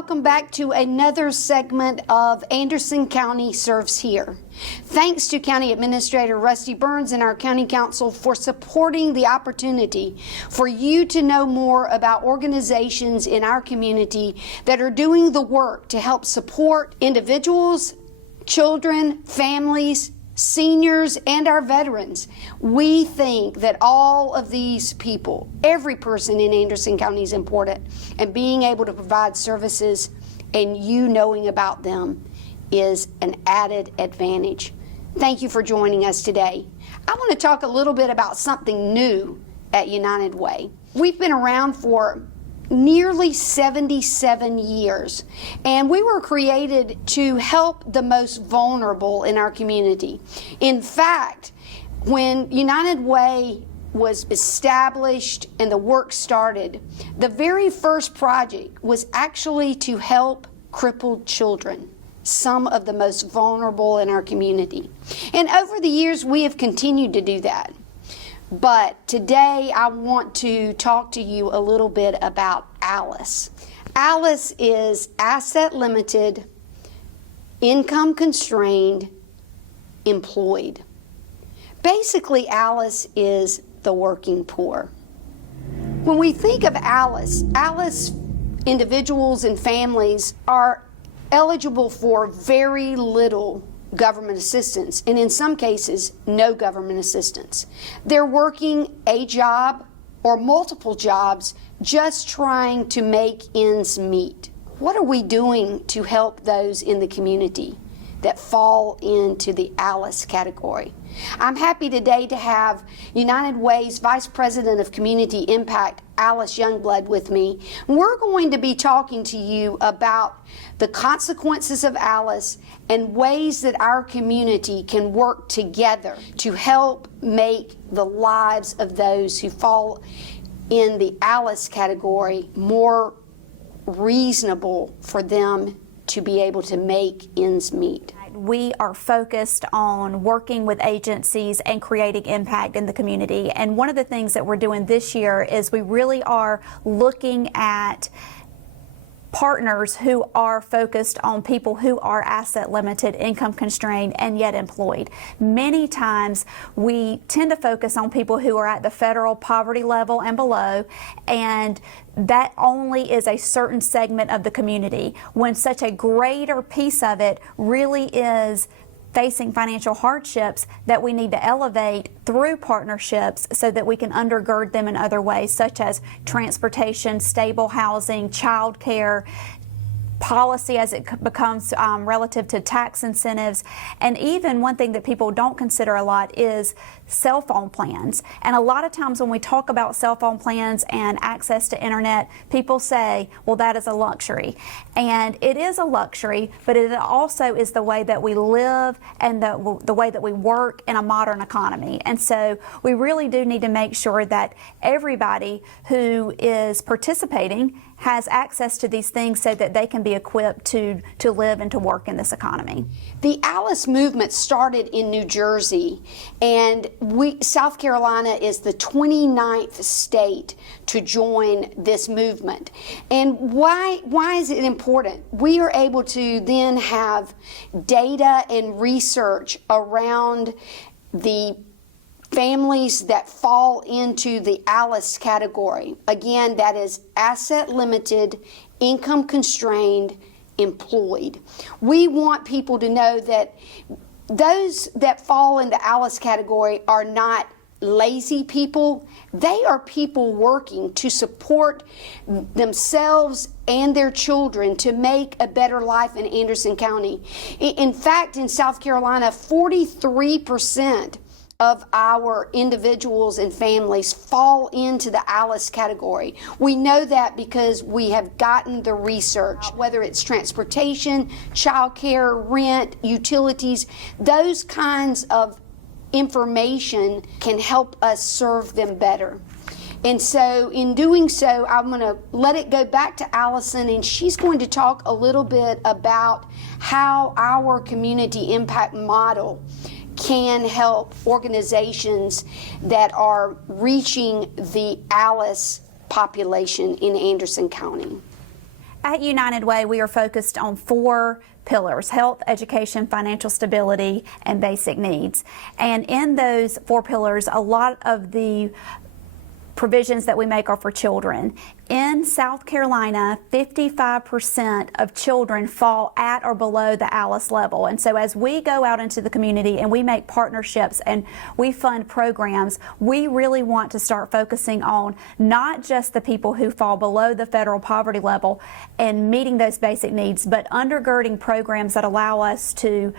welcome back to another segment of Anderson County Serves Here. Thanks to County Administrator Rusty Burns and our County Council for supporting the opportunity for you to know more about organizations in our community that are doing the work to help support individuals, children, families, seniors, and our veterans. We think that all of these people, every person in Anderson County is important, and being able to provide services and you knowing about them is an added advantage. Thank you for joining us today. I want to talk a little bit about something new at United Way. We've been around for nearly 77 years, and we were created to help the most vulnerable in our community. In fact, when United Way was established and the work started, the very first project was actually to help crippled children, some of the most vulnerable in our community. And over the years, we have continued to do that. But today I want to talk to you a little bit about ALICE. ALICE is asset limited, income constrained, employed. Basically, ALICE is the working poor. When we think of ALICE individuals and families are eligible for very little government assistance, and in some cases, no government assistance. They're working a job or multiple jobs just trying to make ends meet. What are we doing to help those in the community that fall into the ALICE category? I'm happy today to have United Way's Vice President of Community Impact, Alice Youngblood, with me. We're going to be talking to you about the consequences of ALICE and ways that our community can work together to help make the lives of those who fall in the ALICE category more reasonable for them to be able to make ends meet. We are focused on working with agencies and creating impact in the community. And one of the things that we're doing this year is we really are looking at partners who are focused on people who are asset limited, income constrained, and yet employed. Many times we tend to focus on people who are at the federal poverty level and below, and that only is a certain segment of the community, when such a greater piece of it really is facing financial hardships that we need to elevate through partnerships so that we can undergird them in other ways, such as transportation, stable housing, child care, policy as it becomes relative to tax incentives. And even one thing that people don't consider a lot is cell phone plans. And a lot of times when we talk about cell phone plans and access to internet, people say, well, that is a luxury. And it is a luxury, but it also is the way that we live and the way that we work in a modern economy. And so we really do need to make sure that everybody who is participating has access to these things so that they can be equipped to live and to work in this economy. The ALICE movement started in New Jersey, and South Carolina is the 29th state to join this movement. And why is it important? We are able to then have data and research around the families that fall into the ALICE category. Again, that is asset limited, income constrained, employed. We want people to know that those that fall in the ALICE category are not lazy people. They are people working to support themselves and their children to make a better life in Anderson County. In fact, in South Carolina, 43% of our individuals and families fall into the ALICE category. We know that because we have gotten the research, whether it's transportation, childcare, rent, utilities, those kinds of information can help us serve them better. And so in doing so, I'm going to let it go back to Allison, and she's going to talk a little bit about how our community impact model can help organizations that are reaching the ALICE population in Anderson County. At United Way, we are focused on 4 pillars: health, education, financial stability, and basic needs. And in those 4 pillars, a lot of the provisions that we make are for children. In South Carolina, 55% of children fall at or below the ALICE level. And so as we go out into the community and we make partnerships and we fund programs, we really want to start focusing on not just the people who fall below the federal poverty level and meeting those basic needs, but undergirding programs that allow us to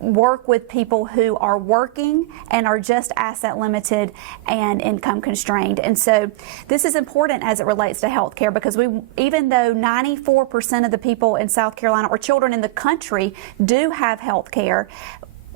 work with people who are working and are just asset limited and income constrained. And so this is important as it relates to health care, because even though 94% of the people in South Carolina or children in the country do have health care,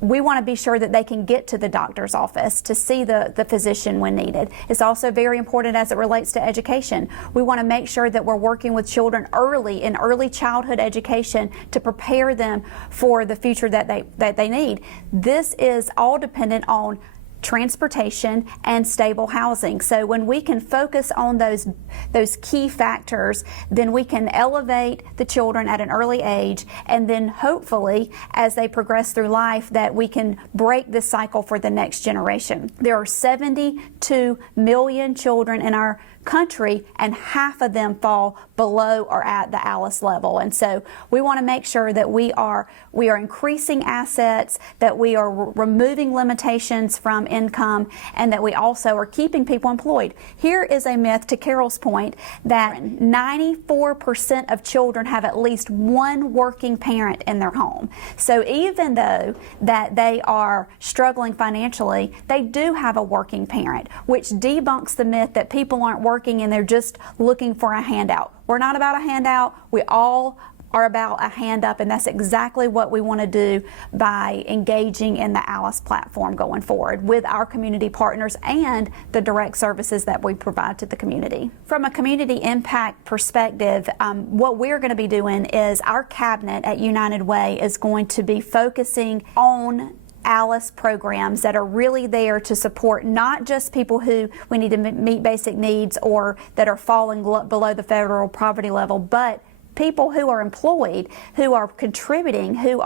we want to be sure that they can get to the doctor's office to see the physician when needed. It's also very important as it relates to education. We want to make sure that we're working with children early in early childhood education to prepare them for the future that they need. This is all dependent on transportation and stable housing. So when we can focus on those key factors, then we can elevate the children at an early age, and then hopefully as they progress through life that we can break this cycle for the next generation. There are 72 million children in our country, and half of them fall below or at the ALICE level. And so we want to make sure that we are increasing assets, that we are removing limitations from income, and that we also are keeping people employed. Here is a myth, to Carol's point, that 94% of children have at least one working parent in their home. So even though that they are struggling financially, they do have a working parent, which debunks the myth that people aren't working and they're just looking for a handout. We're not about a handout. We all are about a hand up, and that's exactly what we want to do by engaging in the ALICE platform going forward with our community partners and the direct services that we provide to the community. From a community impact perspective, what we're going to be doing is our cabinet at United Way is going to be focusing on ALICE programs that are really there to support not just people who we need to meet basic needs or that are falling below the federal poverty level, but people who are employed, who are contributing, who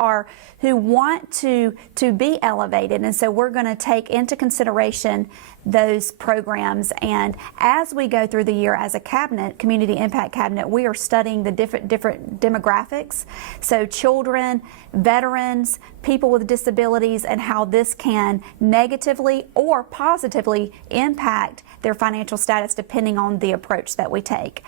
want to be elevated. And so we're going to take into consideration those programs. And as we go through the year as a cabinet, community impact cabinet, we are studying the different demographics. So children, veterans, people with disabilities, and how this can negatively or positively impact their financial status depending on the approach that we take.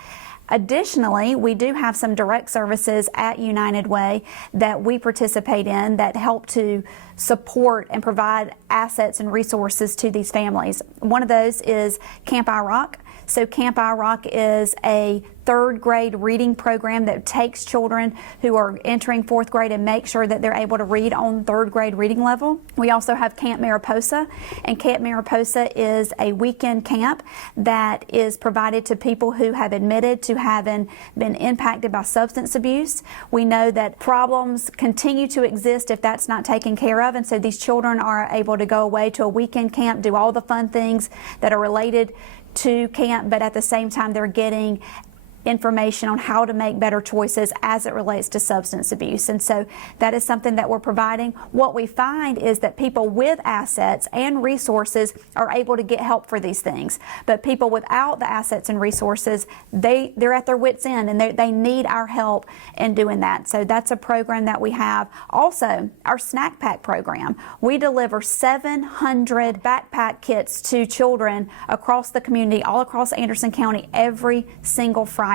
Additionally, we do have some direct services at United Way that we participate in that help to support and provide assets and resources to these families. One of those is Camp IROC. So Camp IROC is a 3rd grade reading program that takes children who are entering 4th grade and make sure that they're able to read on 3rd grade reading level. We also have Camp Mariposa, and Camp Mariposa is a weekend camp that is provided to people who have admitted to having been impacted by substance abuse. We know that problems continue to exist if that's not taken care of, and so these children are able to go away to a weekend camp, do all the fun things that are related to camp, but at the same time they're getting information on how to make better choices as it relates to substance abuse. And so that is something that we're providing. What we find is that people with assets and resources are able to get help for these things. But people without the assets and resources, they're at their wits' end, and they need our help in doing that. So that's a program that we have. Also, our snack pack program. We deliver 700 backpack kits to children across the community, all across Anderson County, every single Friday.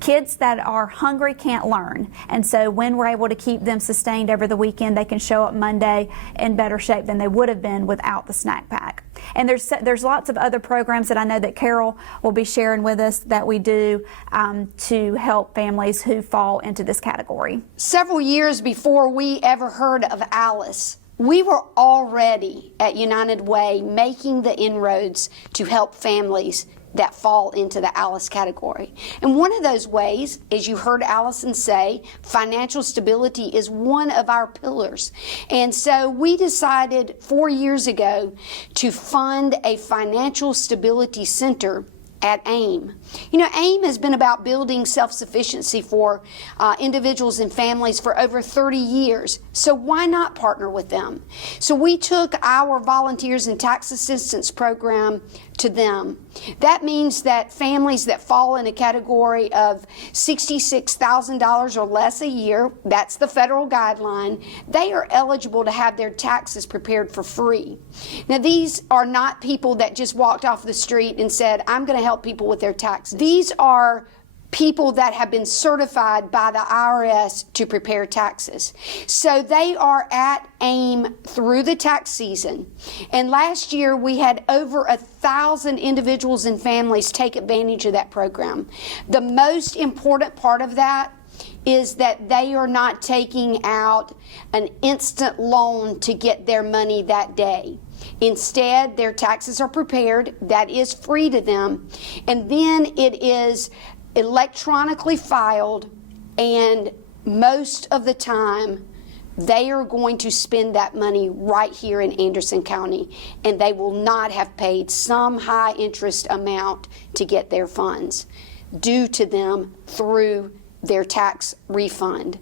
Kids that are hungry can't learn, and so when we're able to keep them sustained over the weekend, they can show up Monday in better shape than they would have been without the snack pack. And there's lots of other programs that I know that Carol will be sharing with us that we do to help families who fall into this category. Several years before we ever heard of ALICE, we were already at United Way making the inroads to help families that fall into the ALICE category. And one of those ways, as you heard Allison say, financial stability is one of our pillars. And so we decided 4 years ago to fund a financial stability center at AIM. You know, AIM has been about building self-sufficiency for individuals and families for over 30 years. So why not partner with them? So we took our Volunteers and Tax Assistance Program to them. That means that families that fall in a category of $66,000 or less a year, that's the federal guideline, they are eligible to have their taxes prepared for free. Now, these are not people that just walked off the street and said, I'm going to help people with their taxes. These are people that have been certified by the IRS to prepare taxes. So they are at AIM through the tax season. And last year we had over 1,000 individuals and families take advantage of that program. The most important part of that is that they are not taking out an instant loan to get their money that day. Instead, their taxes are prepared. That is free to them. And then it is electronically filed, and most of the time they are going to spend that money right here in Anderson County, and they will not have paid some high interest amount to get their funds due to them through their tax refund.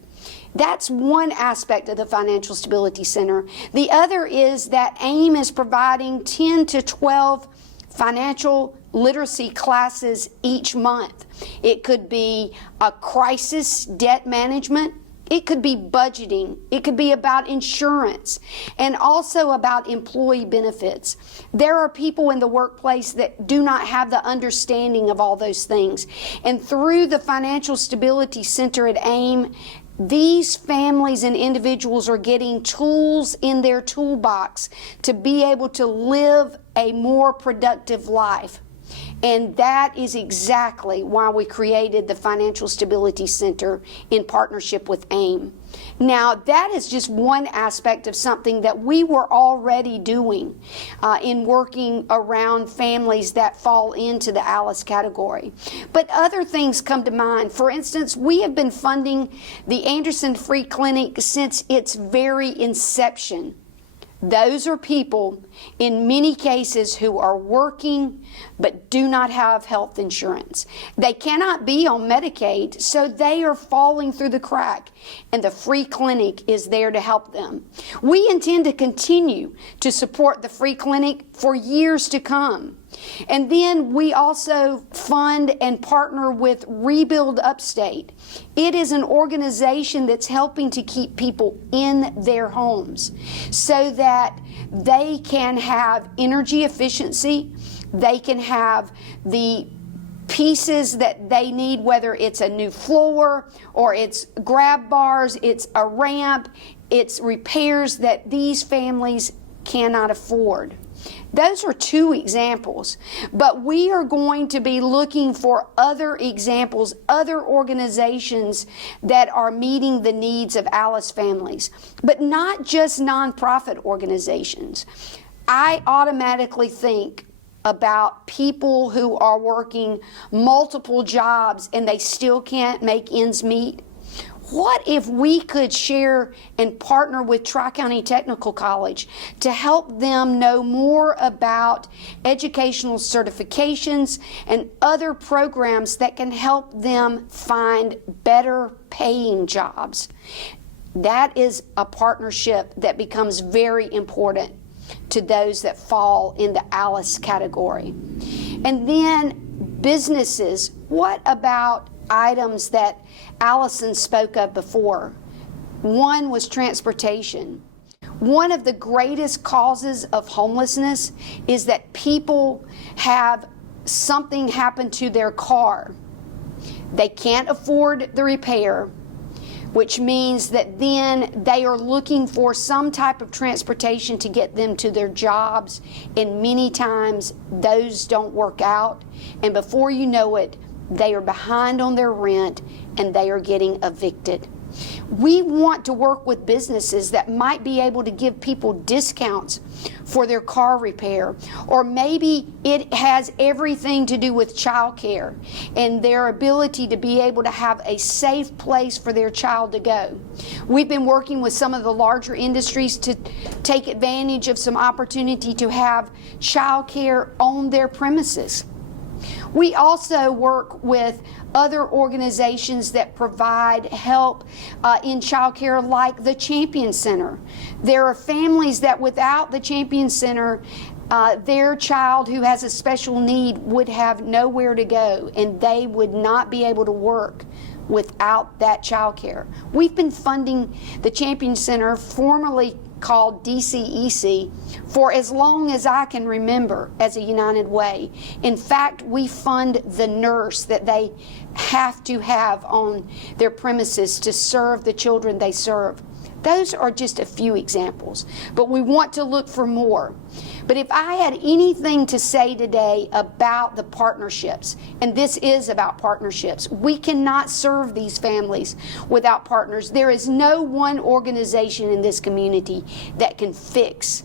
That's one aspect of the Financial Stability Center. The other is that AIM is providing 10 to 12 financial literacy classes each month. It could be a crisis debt management. It could be budgeting. It could be about insurance and also about employee benefits. There are people in the workplace that do not have the understanding of all those things. And through the Financial Stability Center at AIM, these families and individuals are getting tools in their toolbox to be able to live a more productive life. And that is exactly why we created the Financial Stability Center in partnership with AIM. Now, that is just one aspect of something that we were already doing in working around families that fall into the ALICE category. But other things come to mind. For instance, we have been funding the Anderson Free Clinic since its very inception. Those are people, in many cases, who are working but do not have health insurance. They cannot be on Medicaid, so they are falling through the crack, and the free clinic is there to help them. We intend to continue to support the free clinic for years to come. And then we also fund and partner with Rebuild Upstate. It is an organization that's helping to keep people in their homes so that they can have energy efficiency, they can have the pieces that they need, whether it's a new floor or it's grab bars, it's a ramp, it's repairs that these families cannot afford. Those are two examples, but we are going to be looking for other examples, other organizations that are meeting the needs of ALICE families, but not just nonprofit organizations. I automatically think about people who are working multiple jobs and they still can't make ends meet. What if we could share and partner with Tri-County Technical College to help them know more about educational certifications and other programs that can help them find better paying jobs? That is a partnership that becomes very important to those that fall in the ALICE category. And then businesses, what about items that Allison spoke of before? One was transportation. One of the greatest causes of homelessness is that people have something happen to their car. They can't afford the repair, which means that then they are looking for some type of transportation to get them to their jobs, and many times those don't work out, and before you know it, they are behind on their rent and they are getting evicted. We want to work with businesses that might be able to give people discounts for their car repair, or maybe it has everything to do with child care and their ability to be able to have a safe place for their child to go. We've been working with some of the larger industries to take advantage of some opportunity to have child care on their premises. We also work with other organizations that provide help in child care, like the Champion Center. There are families that without the Champion Center, their child who has a special need would have nowhere to go, and they would not be able to work without that child care. We've been funding the Champion Center, formerly called DCEC, for as long as I can remember as a United Way. In fact, we fund the nurse that they have to have on their premises to serve the children they serve. Those are just a few examples, but we want to look for more. But if I had anything to say today about the partnerships, and this is about partnerships, we cannot serve these families without partners. There is no one organization in this community that can fix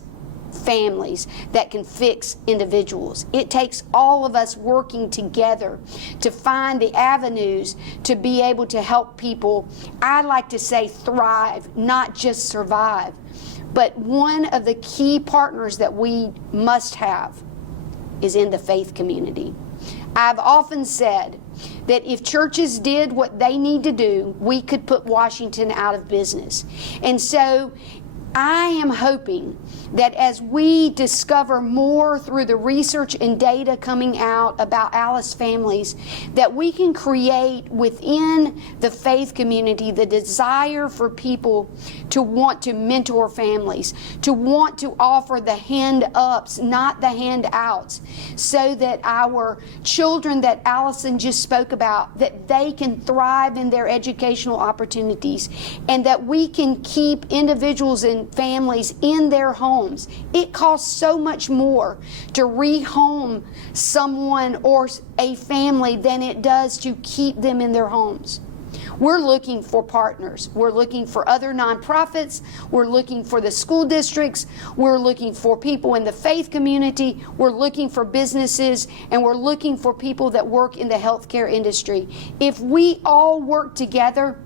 families, that can fix individuals. It takes all of us working together to find the avenues to be able to help people, I like to say, thrive, not just survive. But one of the key partners that we must have is in the faith community. I've often said that if churches did what they need to do, we could put Washington out of business. And so I am hoping that as we discover more through the research and data coming out about Alice families, that we can create within the faith community the desire for people to want to mentor families, to want to offer the hand-ups, not the handouts, so that our children that Allison just spoke about, that they can thrive in their educational opportunities, and that we can keep individuals and families in their homes. It costs so much more to rehome someone or a family than it does to keep them in their homes. We're looking for partners. We're looking for other nonprofits. We're looking for the school districts. We're looking for people in the faith community. We're looking for businesses, and we're looking for people that work in the healthcare industry. If we all work together,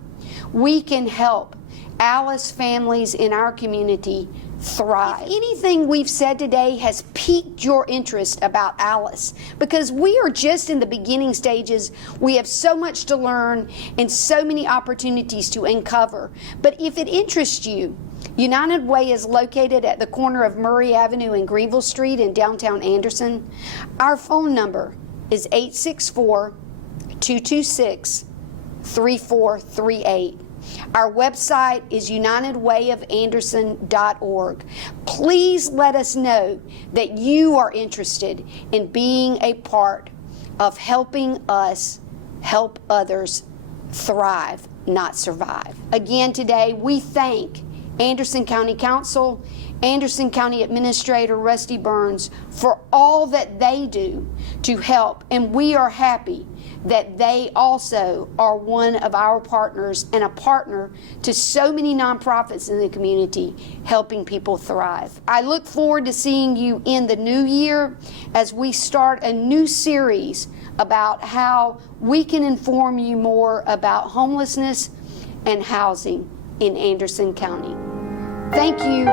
we can help Alice families in our community thrive. If anything we've said today has piqued your interest about Alice, because we are just in the beginning stages, we have so much to learn and so many opportunities to uncover. But if it interests you, United Way is located at the corner of Murray Avenue and Greenville Street in downtown Anderson. Our phone number is 864-226-3438. Our website is unitedwayofanderson.org. Please let us know that you are interested in being a part of helping us help others thrive, not survive. Again, today we thank Anderson County Council, Anderson County Administrator Rusty Burns for all that they do to help, and we are happy that they also are one of our partners and a partner to so many nonprofits in the community helping people thrive. I look forward to seeing you in the new year as we start a new series about how we can inform you more about homelessness and housing in Anderson County. Thank you.